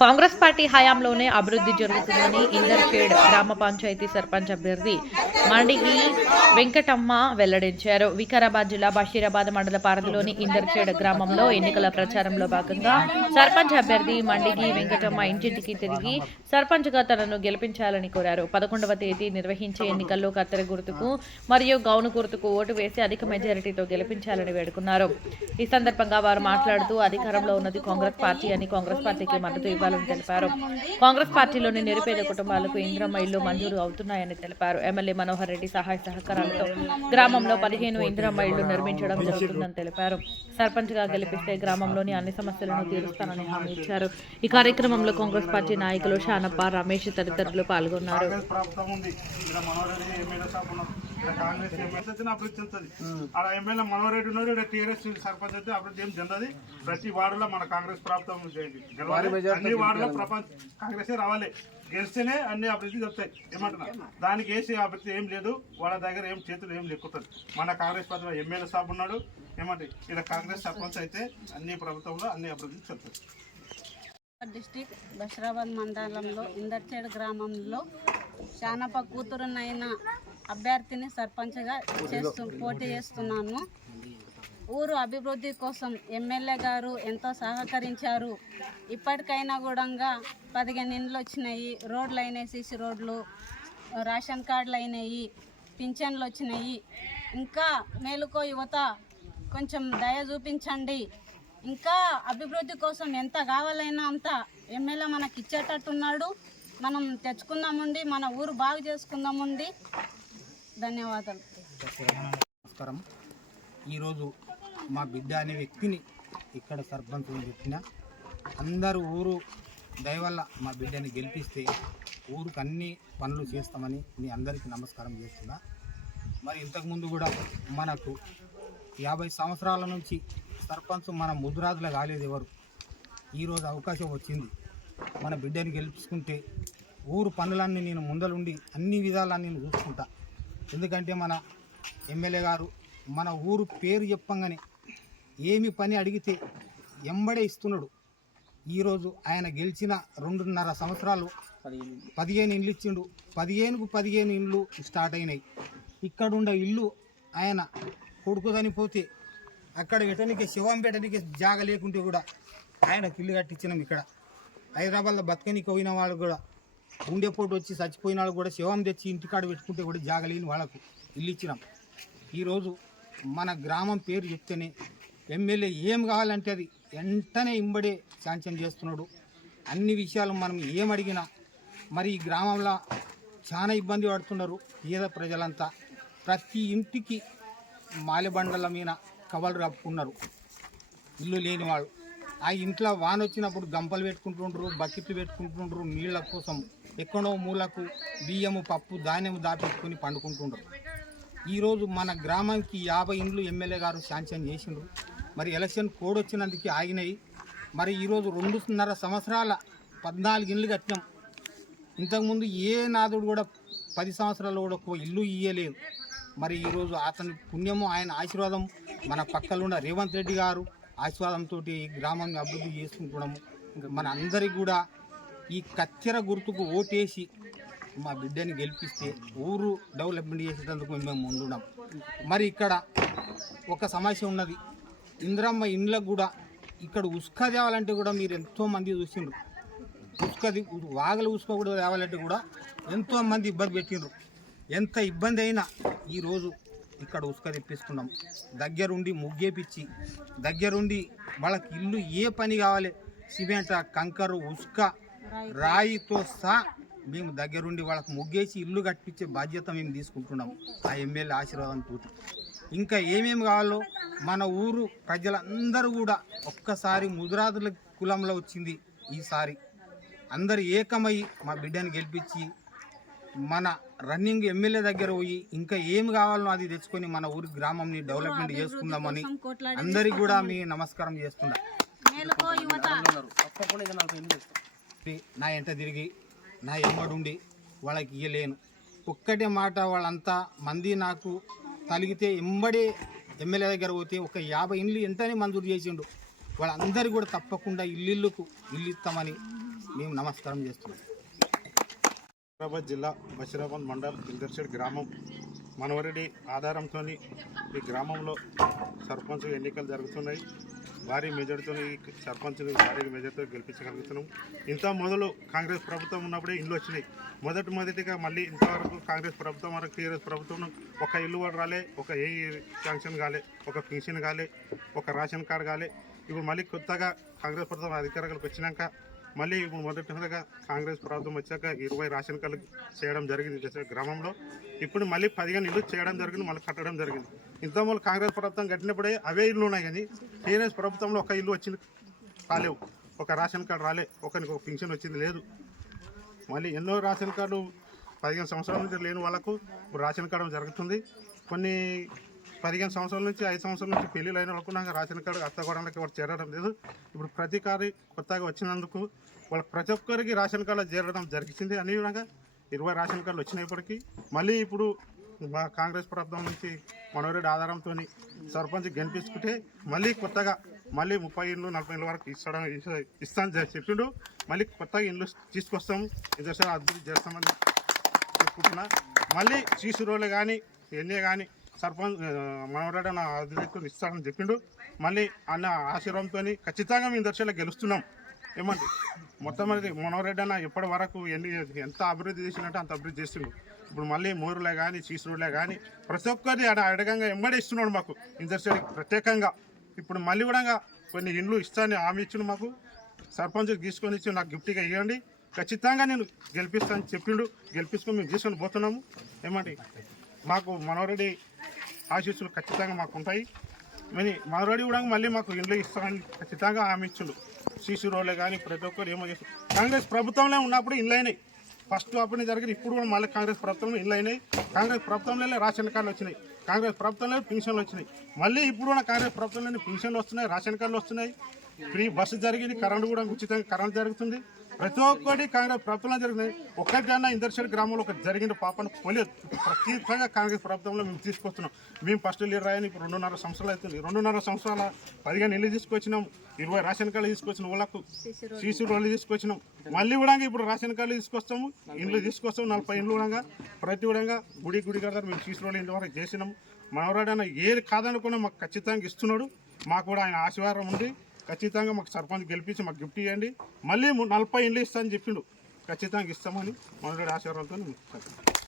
Congress party హయాంలోనే అభివృద్ధి జరుగుతుందని ఇందర్చేడ్ గ్రామ పంచాయతీ సర్పంచ్ అభ్యర్థి మండిగి వెంకటమ్మ వెల్లడించారు. వికారాబాద్ జిల్లా బషీరాబాద్ మండల పరిధిలోని ఇందర్చేడ్ గ్రామంలో ఎన్నికల ప్రచారంలో భాగంగా సర్పంచ్ అభ్యర్థి మండిగి వెంకటమ్మ ఇంటింటికి తిరిగి సర్పంచ్గా తనను గెలిపించాలని కోరారు. 11వ తేదీ నిర్వహించే ఎన్నికల్లో కత్తెర గుర్తుకు మరియు గౌను గుర్తుకు ఓటు వేసి అధిక మెజారిటీతో గెలిపించాలని వేడుకున్నారు. ఈ సందర్భంగా వారు మాట్లాడుతూ అధికారంలో ఉన్నది కాంగ్రెస్ పార్టీ అని కాంగ్రెస్ పార్టీకి మద్దతు ఇవ్వాలని తెలిపారు. కాంగ్రెస్ పార్టీలోని నిరుపేద కుటుంబాలకు ఇందిరమ్మ ఇళ్లు మంజూరు అవుతున్నాయని తెలిపారు. ఎమ్మెల్యే మనోహర్ రెడ్డి సహాయ సహకారాలతో గ్రామంలో 15 ఇందిరమ్మ ఇళ్లు నిర్మించడం జరుగుతుందని తెలిపారు. సర్పంచ్ గా గెలిపిస్తే గ్రామంలోని అన్ని సమస్యలను తీరుస్తానని హామీ ఇచ్చారు. ఈ కార్యక్రమంలో కాంగ్రెస్ పార్టీ నాయకులు షానప్ప, రమేష్ తదితరులు పాల్గొన్నారు. ఎమ్మెల్యే మనోహర్ రెడ్డి ఉన్నాడు, టీఆర్ఎస్ సర్పంచ్ అయితే అభివృద్ధి ఏం చెందది. ప్రతి వార్డులో మన కాంగ్రెస్ ప్రభుత్వం అన్ని వార్డులో కాంగ్రెస్ రావాలి, గెలిస్తేనే అన్ని అభివృద్ధి చెప్తాయి. ఏమంటున్నా దానికి వేసి అభివృద్ధి ఏం లేదు, వాళ్ళ దగ్గర ఏం చేతులు ఏం లేకుంటుంది. మన కాంగ్రెస్ పార్టీ ఎమ్మెల్యే సాబ్ ఉన్నాడు, ఏమంటే ఇక్కడ కాంగ్రెస్ సర్పంచ్ అయితే అన్ని ప్రభుత్వంలో అన్ని అభివృద్ధి చెప్తాయి. డిస్టిక్ బషీరాబాద్ మండలంలో ఇందర్చేడ్ గ్రామంలో శానప్ప కూతురునైన అభ్యర్థిని సర్పంచ్గా పోటీ చేస్తున్నాను. ఊరు అభివృద్ధి కోసం ఎమ్మెల్యే గారు ఎంతో సహకరించారు. ఇప్పటికైనా కూడా 15 ఇండ్లు వచ్చినాయి, రోడ్లు అయినాయి, సీసీ రోడ్లు, రేషన్ కార్డులు అయినాయి, పింఛన్లు వచ్చినాయి. ఇంకా మేలుకో యువత కొంచెం దయ చూపించండి. ఇంకా అభివృద్ధి కోసం ఎంత కావాలైనా అంత ఎమ్మెల్యే మనకి ఇచ్చేటట్టున్నాడు. మనం తెచ్చుకుందామండి, మన ఊరు బాగు చేసుకుందామండి. ధన్యవాదాలు. నమస్కారం. ఈరోజు మా బిడ్డ అనే వ్యక్తిని ఇక్కడ సర్పంచ్ పెట్టిన అందరూ ఊరు దయవల్ల మా బిడ్డని గెలిపిస్తే ఊరికి అన్ని పనులు చేస్తామని మీ అందరికీ నమస్కారం చేస్తున్నా. మరి ఇంతకుముందు కూడా మనకు 50 సంవత్సరాల నుంచి సర్పంచ్ మన ముద్రాజులు కాలేదు ఎవరు. ఈరోజు అవకాశం వచ్చింది, మన బిడ్డని గెలుచుకుంటే ఊరు పనులన్నీ నేను ముందలుండి అన్ని విధాలన్నీ నేను చూసుకుంటా. ఎందుకంటే మన ఎమ్మెల్యే గారు మన ఊరు పేరు చెప్పంగానే ఏమి పని అడిగితే ఎంబడే ఇస్తున్నాడు. ఈరోజు ఆయన గెలిచిన 2.5 సంవత్సరాలు 15 ఇండ్లు ఇచ్చిండు. 15కు 15 ఇండ్లు స్టార్ట్ అయినాయి. ఇక్కడుండే ఇల్లు ఆయన కొడుకు చనిపోతే అక్కడ పెట్టడానికి శవం పెట్టడానికి జాగ లేకుంటే కూడా ఆయనకు ఇల్లు కట్టించినాం. ఇక్కడ హైదరాబాద్లో బతకనికి పోయిన వాళ్ళు కూడా గుండెపోటు వచ్చి చచ్చిపోయిన వాళ్ళు కూడా శవం తెచ్చి ఇంటికాడ పెట్టుకుంటే కూడా జాగ లేని వాళ్ళకు ఇల్లు ఇచ్చినాం. ఈరోజు మన గ్రామం పేరు చెప్తేనే ఎమ్మెల్యే ఏం కావాలంటే అది వెంటనే ఇంబడే శాంక్షన్ చేస్తున్నాడు. అన్ని విషయాలు మనం ఏమడిగినా మరి ఈ గ్రామంలో చాలా ఇబ్బంది పడుతున్నారు పేద ప్రజలంతా. ప్రతి ఇంటికి మాలెబండల మీద కవలు కప్పుకున్నారు ఇల్లు లేని వాళ్ళు. ఆ ఇంట్లో వాన వచ్చినప్పుడు గంపలు పెట్టుకుంటుండ్రు, బకెట్లు పెట్టుకుంటుండ్రు నీళ్ళ కోసం. ఎక్కడో మూలకు బియ్యము, పప్పు, ధాన్యము దాపెట్టుకుని పండుకుంటుండ్రు. ఈరోజు మన గ్రామానికి 50 ఇండ్లు ఎమ్మెల్యే గారు శాంక్షన్ చేసిండ్రు. మరి ఎలక్షన్ కోడ్ వచ్చినందుకు ఆగినాయి. మరి ఈరోజు 2.5 సంవత్సరాల 14 ఇండ్లు కట్టినాం. ఇంతకుముందు ఏ నాదుడు కూడా 10 సంవత్సరాలు కూడా ఒక ఇల్లు ఇయ్యలేదు. మరి ఈరోజు అతని పుణ్యము, ఆయన ఆశీర్వాదం, మన పక్కలున్న రేవంత్ రెడ్డి గారు ఆశీర్వాదంతో ఈ గ్రామాన్ని అభివృద్ధి చేసుకుంటున్నాము. మన అందరికీ కూడా ఈ కత్తెర గుర్తుకు ఓటేసి మా బిడ్డని గెలిపిస్తే ఊరు డెవలప్మెంట్ చేసేందుకు మేము ముందున్నాం. మరి ఇక్కడ ఒక సమస్య ఉన్నది. ఇందిరమ్మ ఇండ్లకు కూడా ఇక్కడ ఉసుక తేవాలంటే కూడా మీరు ఎంతోమంది చూసిండ్రు. ఉసుకది వాగలు ఉసుక కూడా తేవాలంటే కూడా ఎంతోమంది ఇబ్బంది పెట్టిండ్రు. ఎంత ఇబ్బంది అయినా ఈరోజు ఇక్కడ ఉసుక తెప్పిస్తున్నాం. దగ్గరుండి ముగ్గేపిచ్చి, దగ్గరుండి వాళ్ళకి ఇల్లు ఏ పని కావాలి, సిమెంట్, కంకరు, ఉసుక, రాయితో సహా మేము దగ్గరుండి వాళ్ళకి ముగ్గేసి ఇల్లు కట్టించే బాధ్యత మేము తీసుకుంటున్నాం ఆ ఎమ్మెల్యే ఆశీర్వాదంతో. ఇంకా ఏమేమి కావాలో మన ఊరు ప్రజలందరూ కూడా ఒక్కసారి ముదిరాజుల కులంలో వచ్చింది. ఈసారి అందరు ఏకమై మా బిడ్డని గెలిపించి మన రన్నింగ్ ఎమ్మెల్యే దగ్గర పోయి ఇంకా ఏమి కావాలో అది తెచ్చుకొని మన ఊరి గ్రామంని డెవలప్మెంట్ చేసుకుందామని అందరికి కూడా మీ నమస్కారం చేస్తున్నా. నా ఎంట తిరిగి నా ఎమ్మడుండి వాళ్ళకి ఇయ్యలేను. ఒక్కటే మాట, వాళ్ళంతా మంది నాకు తలిగితే ఎంబడే ఎమ్మెల్యే దగ్గర పోతే ఒక 50 ఇండ్లు వెంటనే మంజూరు చేసిండు. వాళ్ళందరికీ కూడా తప్పకుండా ఇల్లుకు ఇల్లు ఇస్తామని మేము నమస్కారం చేస్తున్నాం. హైదరాబాద్ జిల్లా బషీరాబాద్ మండల్ ఇందర్షేడ్ గ్రామం మనవరెడ్డి ఆధారంతో ఈ గ్రామంలో సర్పంచ్ ఎన్నికలు జరుగుతున్నాయి. భారీ మెజార్టీతో ఈ సర్పంచ్ని భారీ మెజార్టీతో గెలిపించగలుగుతున్నాం. ఇంత మొదలు కాంగ్రెస్ ప్రభుత్వం ఉన్నప్పుడే ఇల్లు వచ్చినాయి. మొదటిగా మళ్ళీ ఇంతవరకు కాంగ్రెస్ ప్రభుత్వం వరకు టీఆర్ఎస్ ప్రభుత్వం ఒక ఇల్లు కూడా రాలే, ఒక ఏ శాంక్షన్ కాలే, ఒక పెన్షన్ కాలే, ఒక రేషన్ కార్డు కాలే. ఇప్పుడు మళ్ళీ కొత్తగా కాంగ్రెస్ ప్రభుత్వం అధికారంలోకి వచ్చినాక మళ్ళీ ఇప్పుడు మొదటిగా కాంగ్రెస్ ప్రభుత్వం వచ్చాక 20 రేషన్ కార్డులు చేయడం జరిగింది గ్రామంలో. ఇప్పుడు మళ్ళీ 15 ఇల్లు చేయడం జరిగింది, మళ్ళీ కట్టడం జరిగింది. ఇంతకుముందు కాంగ్రెస్ ప్రభుత్వం కట్టినప్పుడే అవే ఇల్లు ఉన్నాయి, కానీ టీఆర్ఎస్ ప్రభుత్వంలో ఒక ఇల్లు వచ్చింది రాలేవు, ఒక రేషన్ కార్డు రాలే, ఒకరికి ఒక పెన్షన్ వచ్చింది లేదు. మళ్ళీ ఎన్నో రేషన్ కార్డు 15 సంవత్సరాల నుంచి లేని వాళ్ళకు ఇప్పుడు రేషన్ కార్డు జరుగుతుంది. కొన్ని 15 సంవత్సరాల నుంచి 5 సంవత్సరాల నుంచి పెళ్ళిళ్ళు అయిన వాళ్ళకు నాకు రేషన్ కార్డు అత్తగోడానికి ఎవరు చేరడం లేదు. ఇప్పుడు ప్రతి కారు కొత్తగా వచ్చినందుకు వాళ్ళకి ప్రతి ఒక్కరికి రేషన్ కార్డులో చేరడం జరిగింది. అన్ని విధంగా 20 రేషన్ కార్డులు వచ్చినప్పటికీ మళ్ళీ ఇప్పుడు మా కాంగ్రెస్ ప్రభుత్వం నుంచి మనోరెడ్డి ఆధారంతో సర్పంచ్ గెలిపించుకుంటే మళ్ళీ కొత్తగా మళ్ళీ 30 ఇళ్ళు 40 ఇళ్ళ వరకు ఇస్తాను చెప్పిండు. మళ్ళీ కొత్తగా ఇళ్ళు తీసుకొస్తాము, ఇంతసారి అభివృద్ధి చేస్తామని చెప్పుకుంటున్నా. మళ్ళీ సీసీ రోడ్లు కానీ ఎన్నే కానీ సర్పంచ్ మనోరెడ్డి అన్న అధికారులు ఇస్తాడని చెప్పిండు. మళ్ళీ అన్న ఆశీర్వాదంతో ఖచ్చితంగా మేము దర్శలో గెలుస్తున్నాం. ఏమంటే మొట్టమొదటి మనోరెడ్డి అన్న ఇప్పటి వరకు ఎంత అభివృద్ధి చేసినట్టు అంత అభివృద్ధి చేస్తుండు. ఇప్పుడు మళ్ళీ మోరులే కానీ సీసీ రోడ్లే కానీ ప్రతి ఒక్కరిని అడగంగా ఎంబడి ఇస్తున్నాడు మాకు ఇందర్శేడ్ ప్రత్యేకంగా. ఇప్పుడు మళ్ళీ కూడా కొన్ని ఇండ్లు ఇస్తానని హామీ ఇచ్చిండు మాకు. సర్పంచ్ తీసుకొని ఇచ్చి నాకు గిఫ్ట్గా ఇవ్వండి, ఖచ్చితంగా నేను గెలిపిస్తానని చెప్పిండు. గెలిపించుకొని మేము తీసుకొని పోతున్నాము. ఏమంటే మాకు మనోరెడ్డి ఆశీస్సులు ఖచ్చితంగా మాకు ఉంటాయి. మరి మనోరెడ్డి కూడా మళ్ళీ మాకు ఇండ్లు ఇస్తామని ఖచ్చితంగా హామీ ఇచ్చిండు. సీసీ రోడ్లే కానీ ప్రతి ఒక్కరు ఏమో చేస్తారు. కాంగ్రెస్ ప్రభుత్వంలో ఉన్నప్పుడు ఇండ్లు అయినాయి, ఫస్ట్ అప్పుడు జరిగింది. ఇప్పుడు కూడా మళ్ళీ కాంగ్రెస్ ప్రభుత్వంలో ఇండ్లు అయినాయి. కాంగ్రెస్ ప్రభుత్వంలోనే రేషన్ కార్డులు వచ్చినాయి, కాంగ్రెస్ ప్రభుత్వంలో పెన్షన్లు వచ్చినాయి. మళ్ళీ ఇప్పుడు కూడా కాంగ్రెస్ ప్రభుత్వంలోనే పెన్షన్లు వస్తున్నాయి, రేషన్ కార్డులు వస్తున్నాయి, ఫ్రీ బస్సు జరిగింది, కరెంటు కూడా ఉచితంగా కరెంట్ జరుగుతుంది. ప్రతి ఒక్కటి కాంగ్రెస్ ప్రభుత్వంలో జరిగినాయి. ఒక్కటికన్నా ఇందర్శేడ్ గ్రామంలో ఒక జరిగిన పాపను పోలేదు. ప్రత్యేకంగా కాంగ్రెస్ ప్రభుత్వంలో మేము తీసుకొస్తున్నాం. మేము ఫస్ట్ లీడర్ అయ్యాను, ఇప్పుడు 2.5 సంవత్సరాలు అవుతుంది. 2.5 సంవత్సరాల 15 ఇళ్ళు తీసుకొచ్చినాం, 20 రేషన్ కార్డులు తీసుకొచ్చినాం, వాళ్ళకు సీసీ రోడ్లు తీసుకొచ్చినాం. మళ్ళీ కూడా ఇప్పుడు రేషన్ కార్డులు తీసుకొస్తాము, ఇండ్లు తీసుకొస్తాము, 40 ఇండ్లు కూడా ప్రతి విధంగా గుడి కదా మేము సీసీ రోడ్లు ఇంటి వరకు చేసినాము. మనవరాడు అన్న ఏది కాదనుకున్నా మాకు ఖచ్చితంగా ఇస్తున్నాడు. మాకు కూడా ఆయన ఆశీర్వాదం ఉంది. ఖచ్చితంగా మాకు సర్పంచ్ గెలిపించి మాకు గిఫ్ట్ ఇవ్వండి, మళ్ళీ 40 ఇండ్లు ఇస్తానని చెప్పిండు. ఖచ్చితంగా ఇస్తామని మనోరెడ్డి ఆశీర్వాదంతో